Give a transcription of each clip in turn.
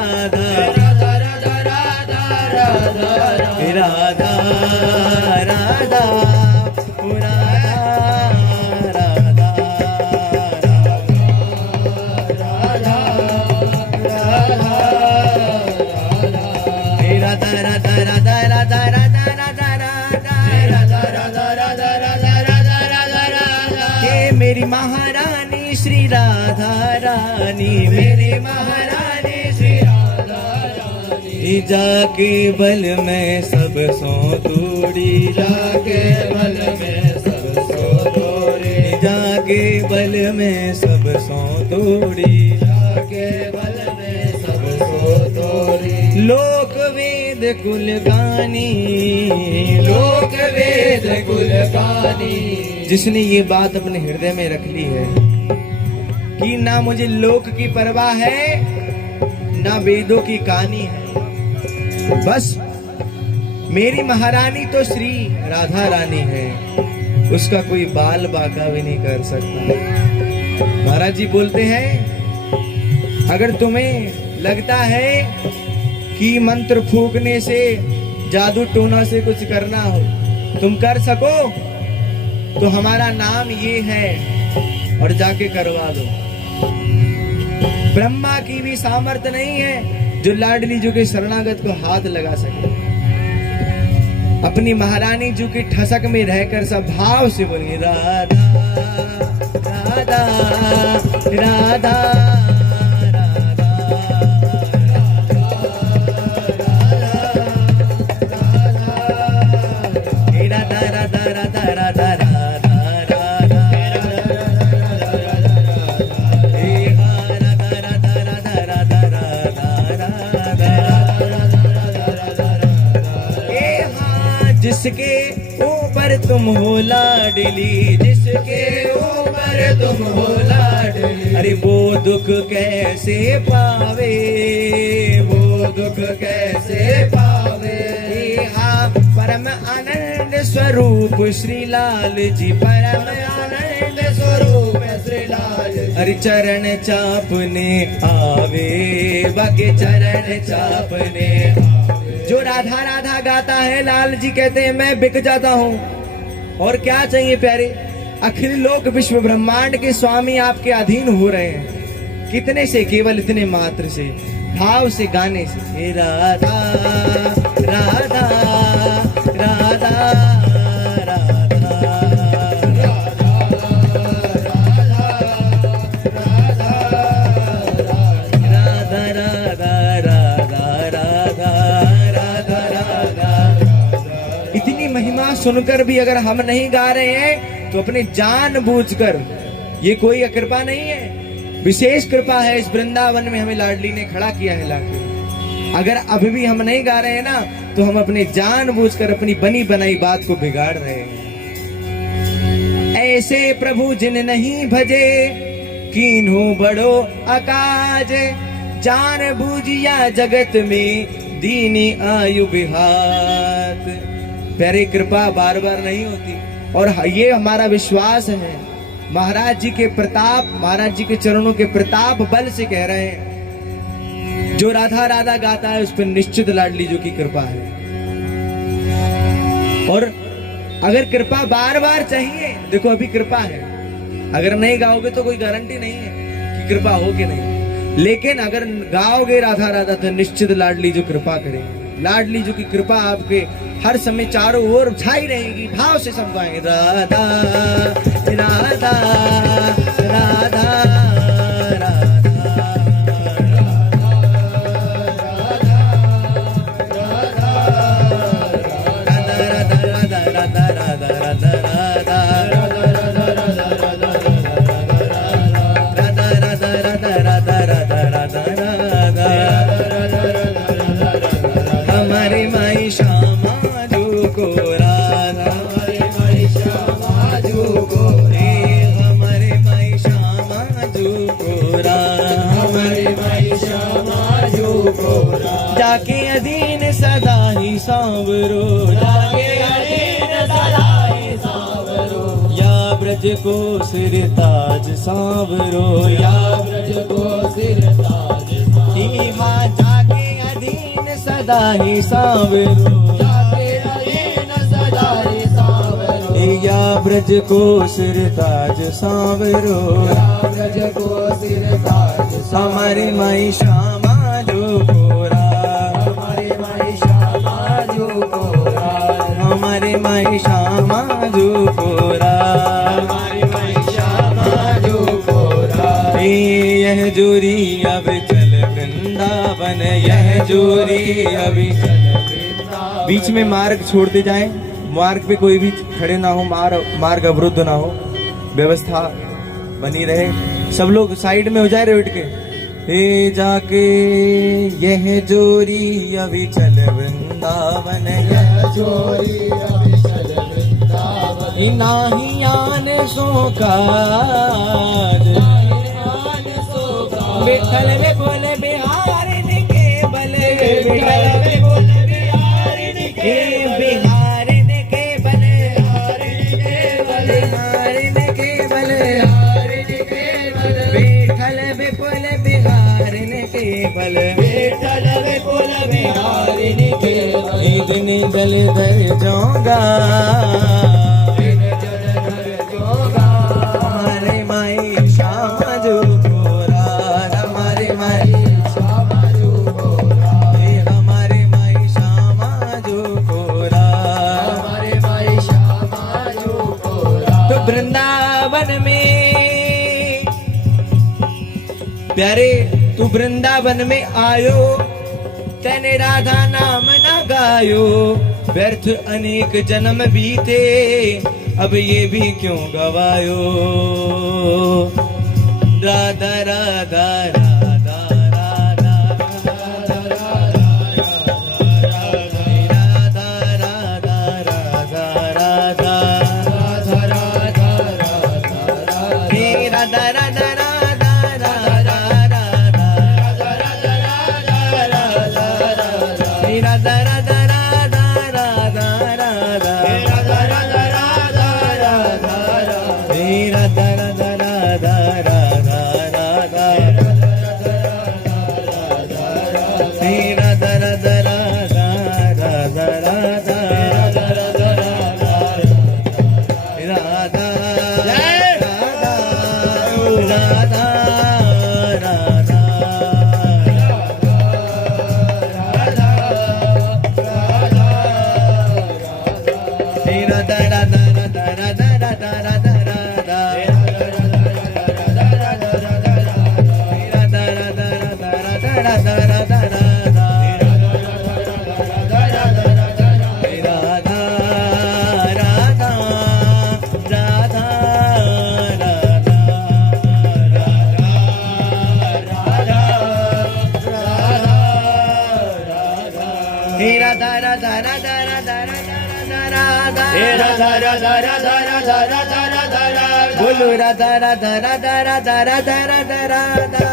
राधा राधा राधा राधा राधा राधा राधा ओ राधा राधा राधा राधा राधा राधा राधा राधा राधा राधा हे मेरी महारानी श्री राधा रानी मेरी महारानी श्री राधा रानी जाके बल में सब सो तोड़ी जाके बल में सब सो तोड़ी जाके बल में सब सो तोड़ी जाके बल में सब सो तोड़ी लोक वेद कुल गानी लोक वेद कुल गानी जिसने ये बात अपने हृदय में रख ली है कि ना मुझे लोक की परवाह है ना वेदों की कहानी है, बस मेरी महारानी तो श्री राधा रानी है, उसका कोई बाल बाका भी नहीं कर सकता। महाराज जी बोलते हैं अगर तुम्हें लगता है कि मंत्र फूकने से जादू टोना से कुछ करना हो तुम कर सको तो हमारा नाम ये है और जाके करवा दो। ब्रह्मा की भी सामर्थ्य नहीं है जो लाडली जी के शरणागत को हाथ लगा सके। अपनी महारानी जी की ठसक में रहकर सब भाव से बोलेंगे राधा राधा राधा जिसके ऊपर तुम हो लाडली जिसके ऊपर तुम हो लाडली अरे वो दुख कैसे पावे वो दुख कैसे पावे हाँ परम आनंद स्वरूप श्री लाल जी परम आनंद स्वरूप श्री लाल अरे चरण चापने आवे बाके चरण चापने जो राधा राधा गाता है लाल जी कहते हैं मैं बिक जाता हूँ। और क्या चाहिए प्यारे, अखिल लोक विश्व ब्रह्मांड के स्वामी आपके अधीन हो रहे हैं, कितने से केवल इतने मात्र से भाव से गाने से हे राधा राधा राधा सुनकर भी अगर हम नहीं गा रहे हैं तो अपने जानबूझकर, ये कोई कृपा नहीं है, विशेष कृपा है इस वृंदावन में हमें लाडली ने खड़ा किया है लाके। अगर अभी भी हम नहीं गा रहे हैं ना तो हम अपने जानबूझकर अपनी बनी बनाई बात को बिगाड़ रहे हैं। ऐसे प्रभु जिन नहीं भजे कीन्हो बड़ो अकाज जान बूझिया जगत में दीनी आयु विहात। प्यारे कृपा बार बार नहीं होती और ये हमारा विश्वास है महाराज जी के प्रताप, महाराज जी के चरणों के प्रताप बल से कह रहे हैं। जो राधा राधा गाता है उस पर निश्चित लाडली जी की कृपा है। और अगर कृपा बार बार चाहिए, देखो अभी कृपा है, अगर नहीं गाओगे तो कोई गारंटी नहीं है कि कृपा हो कि नहीं, लेकिन अगर गाओगे राधा राधा तो निश्चित लाडली जी कृपा करेंगे। लाडली जी की कृपा आपके हर समय चारों ओर छाई रहेगी। भाव से सब गाएंगे राधा राधा राधा हमारे माई श्यामा जो को राधा, हमारे माई श्यामा जो को रे, हमारे माई श्यामा जो को राधा, हमारे माई श्यामा जो को राधा। जाके अधीन सदा ही सांवरो, जाके अधीन सदा ही सांवरो, या ब्रज को सिर ताज सांवरो, या ब्रज को सिर ताज सांवरो। सदा ही सांवरो या ब्रज को सिर ताज सांवरो हमारी माई श्यामा जो कोरा हमारी माई श्यामा जो कोरा यह जोरी अब चल वृंदावन यह जोरी अभी बीच में मार्ग छोड़ते जाएं, मार्ग पे कोई भी खड़े ना हो, मार्ग अवरुद्ध ना हो, व्यवस्था बनी रहे, सब लोग साइड में हो जाए रेवट के। हे जाके यह जोरी अभी चल वृंदावन यह जोरी अभी चल वृंदावन नाही आने सो काज विठल रे बोले बिहार के बले विठल रे बोले बिहार के बले बिठल विपुल बिहारिन के बल दिन जल धर जोगा हमारे माई श्यामा जो गोरा हमारे माई श्यामा जो गोरा हमारे माई श्यामा जो गोरा हमारे माई श्यामा जो गोरा। तो वृंदावन में प्यारे तू वृंदावन में आयो तेने राधा नाम न गायो व्यर्थ अनेक जन्म बीते अब ये भी क्यों गवायो राधा राधा राधा राधा राधा राधा राधा बोलो Radha Radha Radha Radha Radha Radha Radha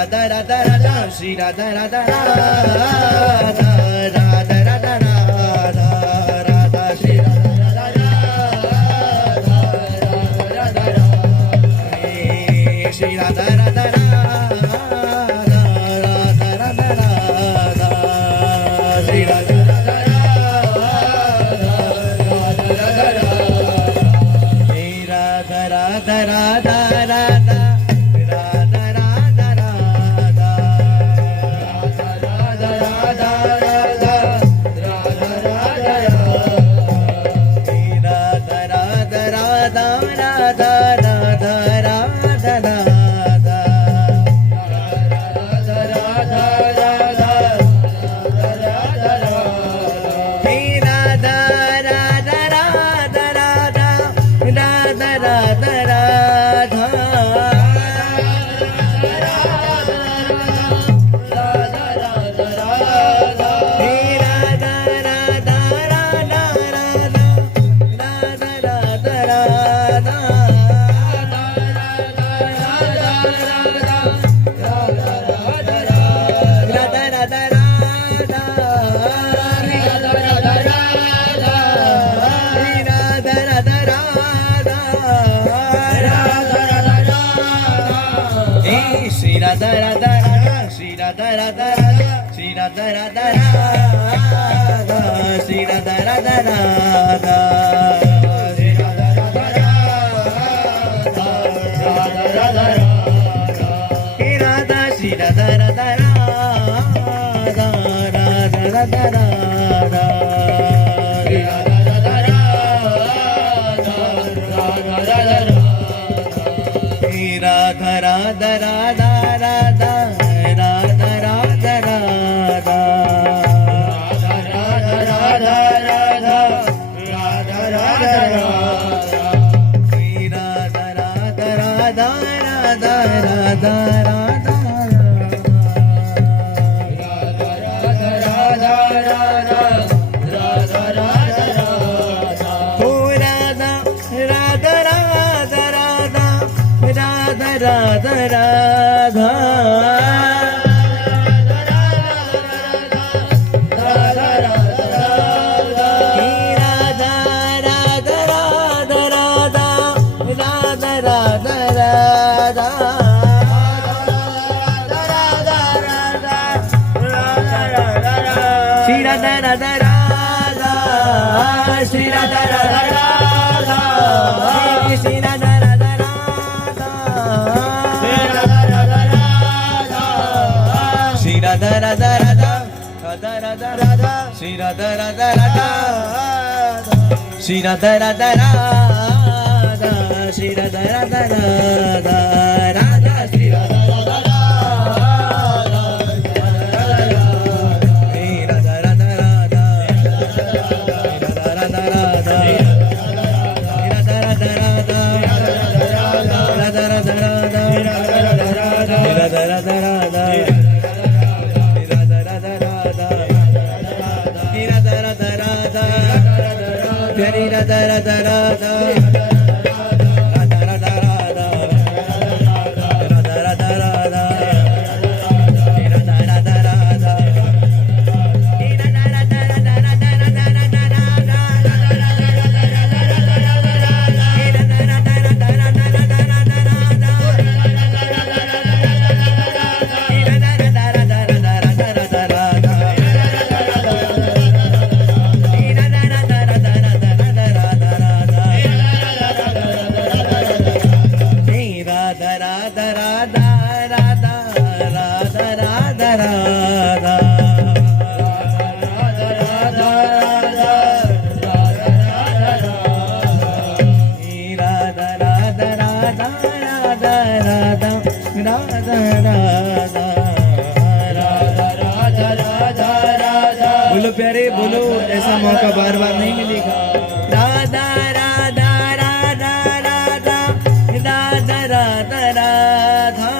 Radha Radha Radha Shri Radha Radha Radha Radha Radha Radha Radha Shri Radha Radha Radha Radha Shri Radha Radha Radha Radha Radha Radha Shri Radha Radha Radha Radha Radha Shri Radha Radha Radha Shri Radha Radha Radha Shri Radha Radha Radha Shri Radha Radha Radha Shri Radha Radha Radha Shri Radha Shri Radha Radha Radha Radha Radha Radha Shri Radha Radha Radha Radha Radha Radha Radha Radha Radha Radha Radha Radha Radha Radha Radha Radha Radha Radha Shri Radha Radha Radha Shri Radha Radha Radha Shri Radha Radha Shri Radha Radha Radha Radha Radha Radha Shri Radha Radha Radha Shri Radha Radha Radha Shri Radha Radha Radha Radha Shri Radha Radha Radha Radha Radha Radha Radha Radha Radha Radha Radha Radha Radha Radha बोलो प्यारे बोलो, ऐसा मौका बार बार नहीं मिलेगा। राधा राधा राधा राधा राधा राधा राधा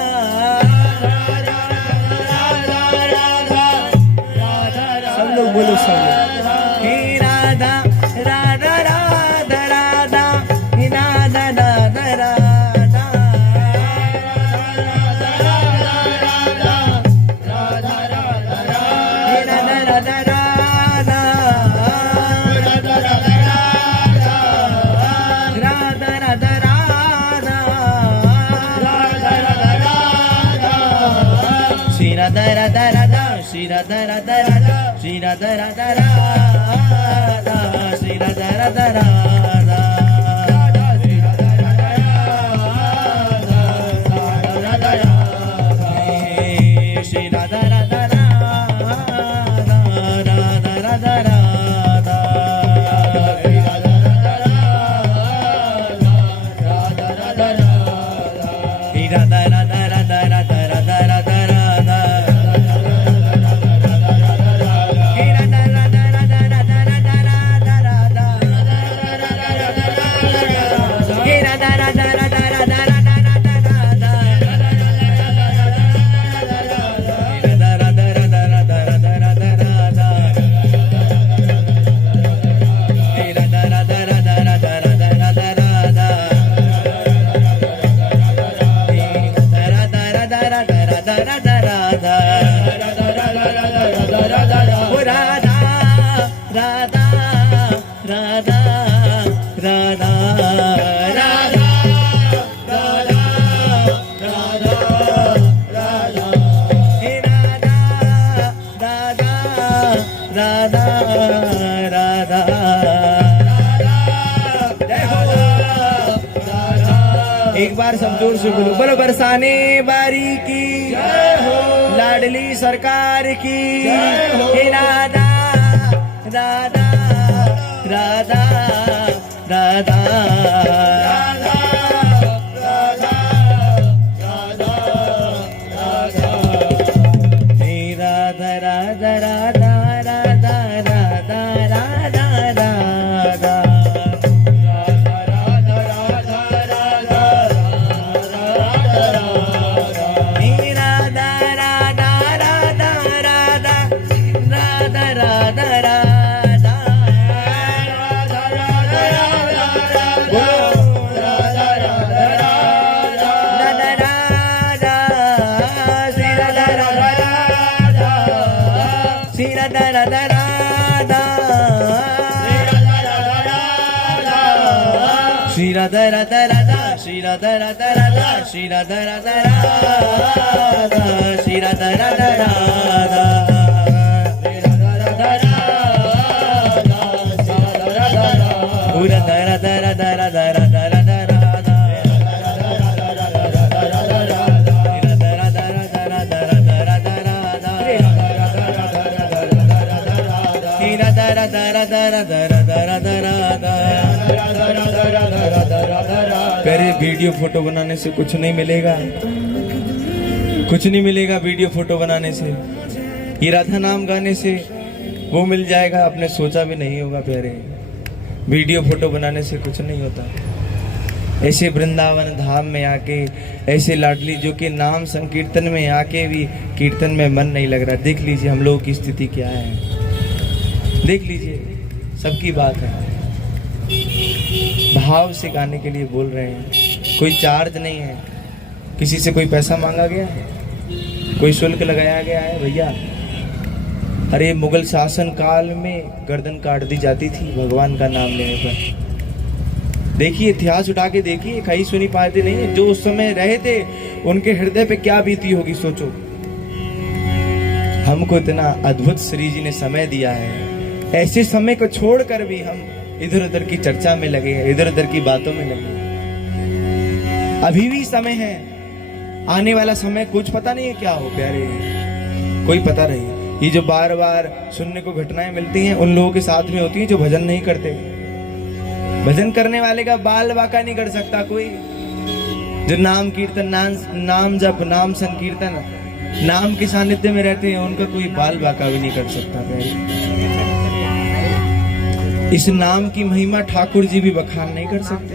सब लोग बोलो, सब लोग। हे राधा राधा राधा राधा राधा राधा राधा राधा राधा राधा श्री राधा राधा राधा श्री राधा राधा राधा श्री राधा राधा राधा राधा राधा राधा राधा राधा राधा राधा राधा राधा राधा हे राधा राधा राधा राधा राधा राधा राधा हे राधा राधा राधा राधा राधा राधा राधा राधा राधा राधा राधा राधा राधा राधा हे राधा राधा राधा राधा राधा राधा राधा एक बार सब जोर से बोलो बोलो बरसाने बारी की लाडली सरकार की हे राधा राधा राधा राधा हे Radha Radha Radha Radha Radha Radha Radha Shri Radha Radha Radha Shri Radha Radha Radha Shri Radha Radha Radha Shri Radha Radha Radha Radha Radha Radha Radha Radha Radha प्यारे वीडियो फोटो बनाने से कुछ नहीं मिलेगा, कुछ नहीं मिलेगा वीडियो फोटो बनाने से। ये राधा नाम गाने से वो मिल जाएगा, आपने सोचा भी नहीं होगा। प्यारे वीडियो फोटो बनाने से कुछ नहीं होता। ऐसे वृंदावन धाम में आके, ऐसे लाडली जो कि नाम संकीर्तन में आके भी कीर्तन में मन नहीं लग रहा। देख लीजिए हम लोगों की स्थिति क्या है, देख लीजिए। सबकी बात है, भाव से गाने के लिए बोल रहे हैं, कोई चार्ज नहीं है, किसी से कोई पैसा मांगा गया है, कोई शुल्क लगाया गया है भैया। अरे मुगल शासन काल में गर्दन काट दी जाती थी भगवान का नाम लेने पर। देखिए इतिहास उठा के देखिए, कहीं सुनी पाते नहीं है। जो उस समय रहे थे उनके हृदय पे क्या बीती होगी सोचो। हमको इतना अद्भुत श्री जी ने समय दिया है, ऐसे समय को छोड़कर भी हम इधर उधर की चर्चा में लगे हैं, इधर उधर की बातों में लगे हैं। अभी भी समय है, आने वाला समय कुछ पता नहीं है क्या हो प्यारे, कोई पता नहीं। ये जो बार बार सुनने को घटनाएं मिलती हैं उन लोगों के साथ में होती हैं जो भजन नहीं करते। भजन करने वाले का बाल बाका नहीं कर सकता कोई। जो नाम कीर्तन, नाम जप, नाम संकीर्तन, नाम के सानिध्य में रहते हैं उनका कोई बाल बाका भी नहीं कर सकता प्यारे। इस नाम की महिमा ठाकुर जी भी बखान नहीं कर सकते।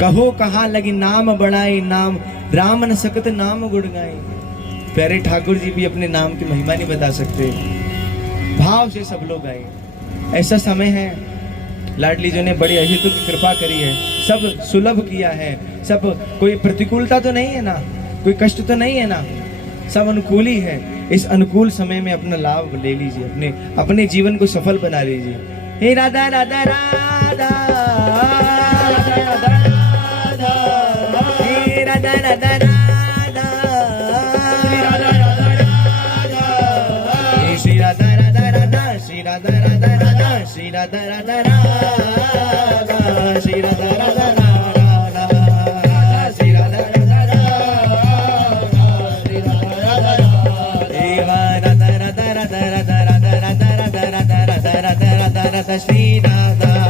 कहो कहाँ लगी नाम बढ़ाई, नाम राम न सकत नाम गुण गाई। प्यारे ठाकुर जी भी अपने नाम की महिमा नहीं बता सकते। भाव से सब लोग आए। ऐसा समय है, लाडली जी ने बड़ी अहितु की कृपा करी है, सब सुलभ किया है। सब कोई प्रतिकूलता तो नहीं है ना, कोई कष्ट तो नहीं है ना, सब अनुकूल ही है। इस अनुकूल समय में अपना लाभ ले लीजिए, अपने जीवन को सफल बना लीजिए। हे राधा राधा राधा हे राधा राधा राधा राधा राधा राधा श्री राधा राधा राधा श्री राधा राधा राधा श्री राधा राधा राधा राधा राधा राधा राधा राधा राधा राधा राधा राधा राधा राधा श्री राधा राधा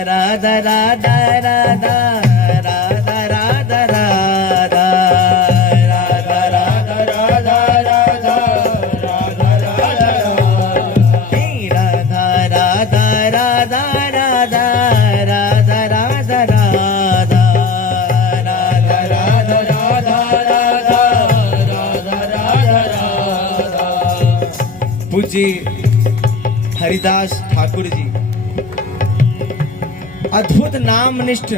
राधा राधा राधा राधा राधा राधा राधा राधा राधा राधा राधा राधा राधा राधा राधा राधा पूज्य हरिदास ठाकुर जी अद्भुत नामनिष्ठ,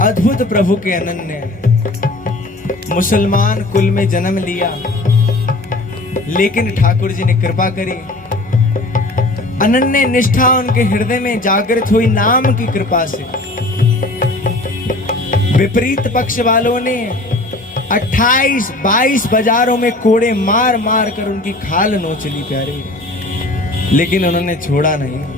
अद्भुत प्रभु के अनन्य मुसलमान कुल में जन्म लिया, लेकिन ठाकुर जी ने कृपा करी, अनन्य निष्ठा उनके हृदय में जागृत हुई नाम की कृपा से। विपरीत पक्ष वालों ने 28-22 बाजारों में कोड़े मार मार कर उनकी खाल नोच ली प्यारे, लेकिन उन्होंने छोड़ा नहीं।